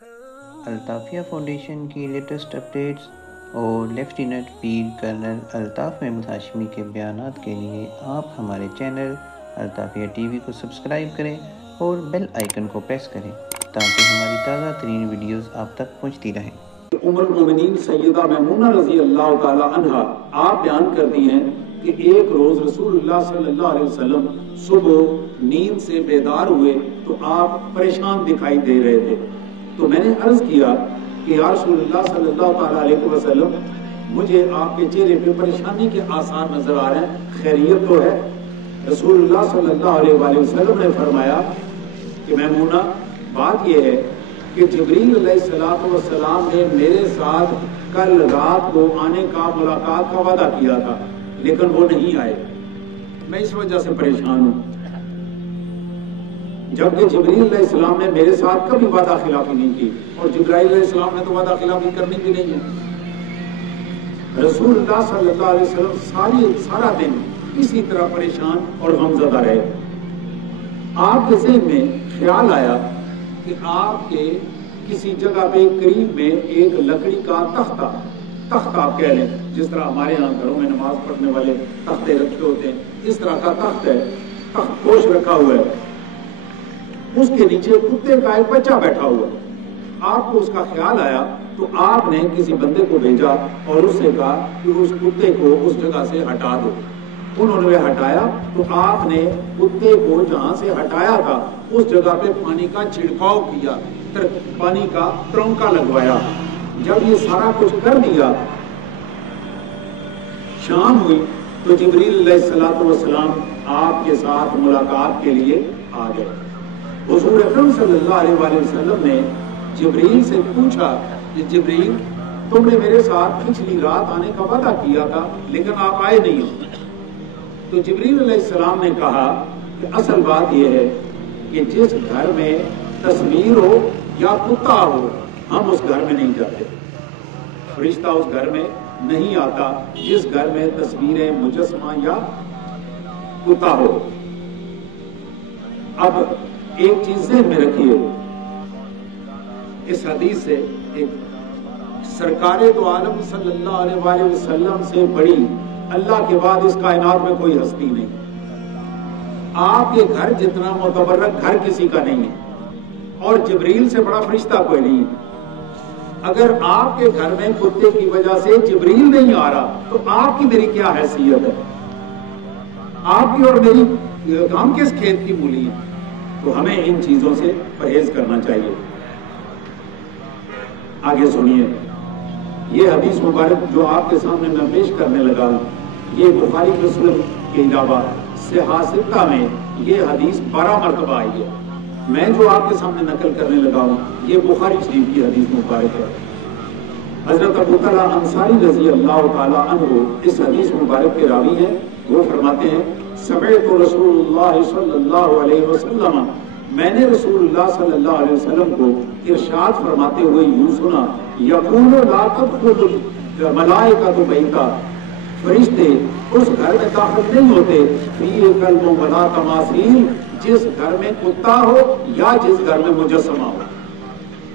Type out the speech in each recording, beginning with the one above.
الطافیہ foundation کی latest updates اور lieutenant پیر colonel Altaf Mahmood Hashmi کے بیانات کے لیے آپ ہمارے چینل الطافیہ ٹی وی کو سبسکرائب کریں اور بیل آئیکن کو پریس کریں تاکہ ہماری تازہ ترین ویڈیوز آپ تک پہنچتی رہیں۔ ام المومنین سیدہ میمونہ رضی اللہ تعالی عنہا آپ بیان کرتی ہیں کہ ایک روز رسول اللہ صلی اللہ علیہ وسلم صبح نیند سے بیدار ہوئے تو آپ پریشان دکھائی دے رہے تھے، تو میں نے عرض کیا کہ یا رسول اللہ صلی اللہ تعالی علیہ وسلم مجھے آپ کے چہرے پہ پریشانی کے آثار نظر آ رہے ہیں، خیریت تو ہے؟ رسول اللہ صلی اللہ علیہ وسلم نے فرمایا کہ میمونہ بات یہ ہے کہ جبریل علیہ السلام نے میرے ساتھ کل رات کو آنے کا ملاقات کا وعدہ کیا تھا لیکن وہ نہیں آئے، میں اس وجہ سے پریشان ہوں، جبکہ جبریل علیہ السلام نے میرے ساتھ کبھی وعدہ خلافی نہیں کی اور جبرائیل علیہ السلام نے تو وعدہ خلافی کرنی بھی نہیں ہے۔ رسول اللہ صلی اللہ علیہ وسلم سارا دن اسی طرح پریشان اور غمزدہ رہے۔ آپ کے ذہن میں خیال آیا کہ آپ کے کسی جگہ پہ قریب میں ایک لکڑی کا تخت آپ کہہ لیں، جس طرح ہمارے ہاں گھروں میں نماز پڑھنے والے تختے رکھے ہوتے ہیں، اس طرح کا تخت ہے، تخت پوش رکھا ہوا ہے، اس کے نیچے کتے کا ایک بچہ بیٹھا ہوا ہے۔ آپ کو اس کا خیال آیا تو آپ نے کسی بندے کو بھیجا اور اس سے کہا کہ اس کتے کو اس جگہ سے ہٹا دو۔ انہوں نے ہٹایا تو آپ نے کتے کو جہاں سے ہٹایا تھا اس جگہ پہ پانی کا چھڑکاؤ کیا، پانی کا ترونکا لگوایا۔ جب یہ سارا کچھ کر دیا، شام ہوئی تو جبریل علیہ السلام آپ کے ساتھ ملاقات کے لیے آ گئے۔ حضور اکرم صلی اللہ علیہ وسلم نے جبریل سے پوچھا کہ جبریل تم نے میرے ساتھ پچھلی رات آنے کا وعدہ کیا تھا لیکن آپ آئے نہیں ہو۔ تو جبریل علیہ السلام نے کہا کہ اصل بات یہ ہے کہ جس گھر میں تصویر ہو یا کتا ہو ہم اس گھر میں نہیں جاتے، فرشتہ اس گھر میں نہیں آتا جس گھر میں تصویریں مجسمہ یا کتا ہو۔ اب ایک چیز ذہن میں رکھیے، اس حدیث سے ایک سرکار دو عالم صلی اللہ علیہ وسلم سے بڑی اللہ کے بعد اس کائنات میں کوئی ہستی نہیں۔ آپ کے گھر جتنا متبرک گھر کسی کا نہیں ہے اور جبریل سے بڑا فرشتہ کوئی نہیں ہے۔ اگر آپ کے گھر میں کتے کی وجہ سے جبریل نہیں آ رہا تو آپ کی میری کیا حیثیت ہے؟ آپ کی اور میری ہم کس کھیت کی مولی ہیں؟ تو ہمیں ان چیزوں سے پرہیز کرنا چاہیے۔ آگے سنیے، یہ حدیث مبارک جو آپ کے سامنے میں پیش کرنے لگا ہوں، یہ بخاری مسلم کے علاوہ صحاح ستہ میں یہ حدیث 12 مرتبہ آئی ہے۔ میں جو آپ کے سامنے نقل کرنے لگا ہوں یہ بخاری شریف کی حدیث مبارک ہے۔ حضرت ابو طلحہ انصاری رضی اللہ تعالی عنہ اس حدیث مبارک کے راوی ہیں، وہ فرماتے ہیں سمعت رسول اللہ صلی اللہ علیہ وسلم، میں نے رسول اللہ صلی اللہ علیہ وسلم کو ارشاد فرماتے ہوئے یوں سنا، یقول لا تدخل الملائکۃ بیتا، فرشتے اس گھر میں داخل نہیں ہوتے، فیہ کلب ولا تماثیل، جس گھر میں کتا ہو یا جس گھر میں مجسمہ ہو۔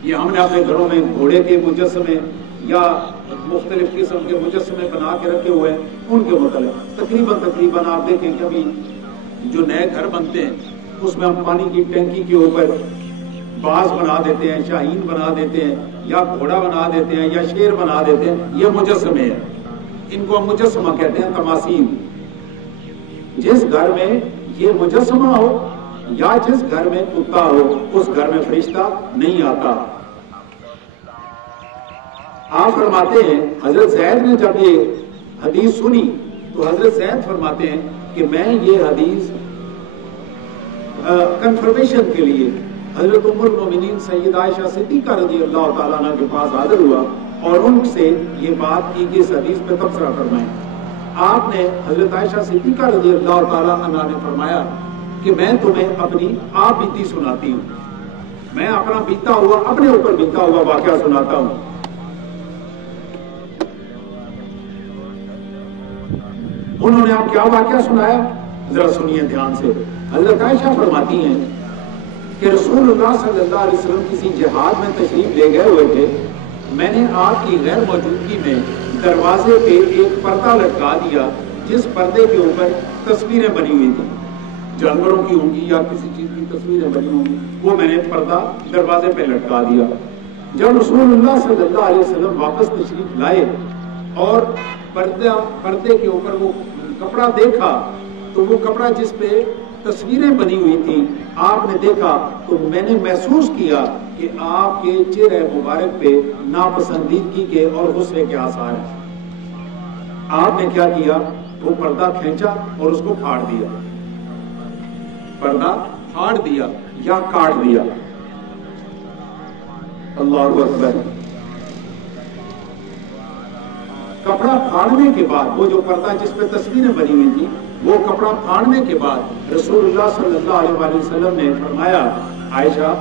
یہ ہم نے اپنے گھروں میں گھوڑے کے مجسمے یا مختلف قسم کے مجسمے بنا کے رکھے ہوئے ہیں، ان کے متعلق تقریباً آپ دیکھیں کہ ابھی جو نئے گھر بنتے ہیں اس میں ہم پانی کی ٹینکی کے اوپر باز بنا دیتے ہیں، شاہین بنا دیتے ہیں، یا گھوڑا بنا دیتے ہیں، یا شیر بنا دیتے ہیں، یہ مجسمے ہیں، ان کو ہم مجسمہ کہتے ہیں، تماثیل۔ جس گھر میں یہ مجسمہ ہو یا جس گھر میں کتا ہو اس گھر میں فرشتہ نہیں آتا۔ آپ فرماتے ہیں حضرت زید نے جب یہ حدیث سنی تو حضرت زید فرماتے ہیں کہ میں یہ حدیث کنفرمیشن کے لیے حضرت ام المومنین سیدہ عائشہ صدیقہ رضی اللہ تعالیٰ عنہ کے پاس حاضر ہوا اور ان سے یہ بات کی کہ اس حدیث پہ تبصرہ فرمائیں۔ آپ نے حضرت عائشہ صدیقہ رضی اللہ تعالیٰ عنہ نے فرمایا کہ میں تمہیں اپنی آپ بیتی سناتی ہوں، میں اپنا بیتا ہوا اپنے اوپر بیتا ہوا واقعہ سناتا ہوں۔ انہوں نے آپ کیا واقعہ سنایا ذرا سنیے دھیان سے۔ حضرت عائشہ فرماتی ہیں کہ رسول اللہ صلی اللہ علیہ وسلم کسی جہاد میں تشریف لے گئے ہوئے تھے، میں نے آپ کی غیر موجودگی میں دروازے پہ ایک پردہ لٹکا دیا جس پردے کے اوپر تصویریں بنی ہوئی تھیں، جانوروں کی ہوں گی یا کسی چیز کی تصویریں بنی ہوں گی، وہ میں نے پردہ دروازے پہ لٹکا دیا۔ جب رسول اللہ صلی اللہ علیہ وسلم واپس تشریف لائے اور پردے کے اوپر وہ کپڑا دیکھا تو وہ کپڑا جس پہ تصویریں بنی ہوئی تھیں آپ نے دیکھا تو میں نے محسوس کیا کہ آپ کے چہرے مبارک پہ ناپسندیدگی کے اور غصے کے آثار ہیں۔ آپ نے کیا کیا؟ وہ پردہ کھینچا اور اس کو پھاڑ دیا، پردہ پھاڑ دیا یا کاٹ دیا۔ اللہ اکبر۔ کپڑا پھاڑنے کے بعد وہ جو پردہ جس پہ تصویریں بنی ہوئی تھی وہ کپڑا پھاڑنے کے بعد رسول اللہ صلی اللہ علیہ وسلم نے فرمایا، عائشہ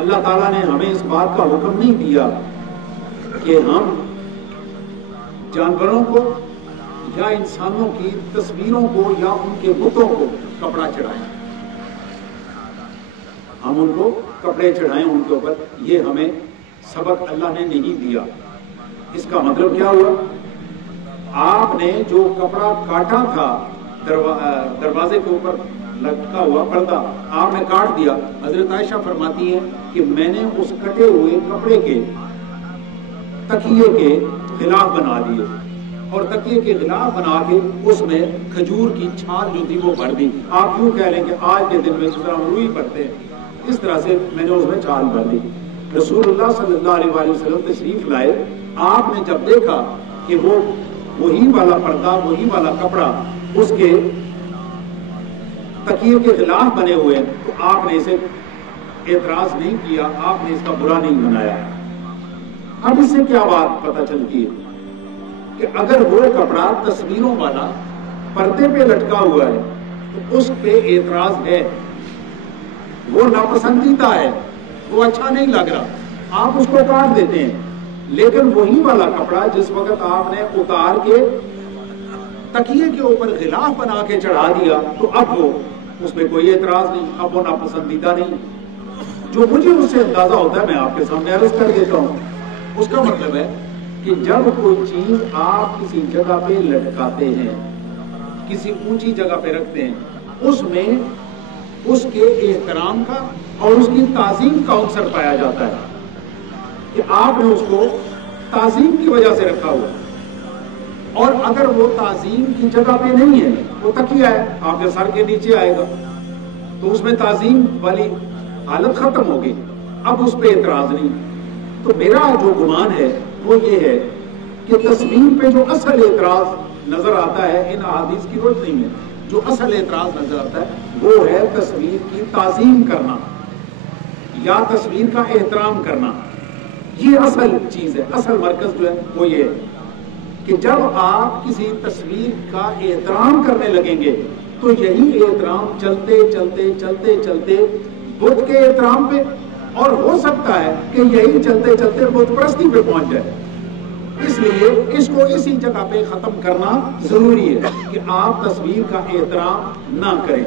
اللہ تعالیٰ نے ہمیں اس بات کا حکم نہیں دیا کہ ہم جانوروں کو یا انسانوں کی تصویروں کو یا ان کے بتوں کو کپڑا چڑھائیں، ہم ان کو کپڑے چڑھائیں ان کے اوپر، یہ ہمیں سبق اللہ نے نہیں دیا۔ اس کا مطلب کیا ہوا؟ آپ نے جو کپڑا کاٹا تھا دروازے کے اوپر لٹکا ہوا پردہ آپ نے کاٹ دیا۔ حضرت عائشہ فرماتی ہیں کہ میں نے اس کٹے ہوئے کپڑے کے تکیے کے غلاف بنا دیے اور تکیے کے غلاف بنا کے اس میں کھجور کی چھال جو تھی وہ بھر دی۔ آپ یوں کہہ لیں کہ آج کے دن میں جس طرح روئی بھرتے ہیں اس طرح سے میں نے اس میں چھال بھر دی۔ رسول اللہ صلی اللہ علیہ وسلم تشریف لائے، آپ نے جب دیکھا کہ وہی والا پردہ وہی والا کپڑا اس کے تکیے کے غلاف بنے ہوئے تو آپ نے اسے اعتراض نہیں کیا، آپ نے اس کا برا نہیں منایا۔ اب اس سے کیا بات پتہ چلتی ہے کہ اگر وہ کپڑا تصویروں والا پردے پہ لٹکا ہوا ہے تو اس پہ اعتراض ہے، وہ ناپسندیدہ ہے، وہ اچھا نہیں لگ رہا، آپ اس کو کاٹ دیتے ہیں۔ لیکن وہی والا کپڑا جس وقت آپ نے اتار کے تکیے کے اوپر غلاف بنا کے چڑھا دیا تو اب وہ اس میں کوئی اعتراض نہیں، اب وہ ناپسندیدہ نہیں۔ جو مجھے اس سے اندازہ ہوتا ہے میں آپ کے سامنے عرض کر دیتا ہوں۔ اس کا مطلب ہے کہ جب کوئی چیز آپ کسی جگہ پہ لٹکاتے ہیں، کسی اونچی جگہ پہ رکھتے ہیں، اس میں اس کے احترام کا اور اس کی تعظیم کا عنصر پایا جاتا ہے کہ آپ نے اس کو تعظیم کی وجہ سے رکھا ہوا، اور اگر وہ تعظیم کی جگہ پہ نہیں ہے، وہ تکیہ ہے آپ کے سر کے نیچے آئے گا تو اس میں تعظیم والی حالت ختم ہوگی، اب اس پہ اعتراض نہیں۔ تو میرا جو گمان ہے وہ یہ ہے کہ تصویر پہ جو اصل اعتراض نظر آتا ہے ان احادیث کی روشنی میں، جو اصل اعتراض نظر آتا ہے وہ ہے تصویر کی تعظیم کرنا یا تصویر کا احترام کرنا۔ یہ اصل چیز ہے، اصل مرکز جو ہے وہ یہ ہے کہ جب آپ کسی تصویر کا احترام کرنے لگیں گے تو یہی احترام چلتے چلتے چلتے چلتے بت کے احترام پہ، اور ہو سکتا ہے کہ یہی چلتے چلتے بت پرستی پہ پہنچ جائے۔ اس لیے اس کو اسی جگہ پہ ختم کرنا ضروری ہے کہ آپ تصویر کا احترام نہ کریں۔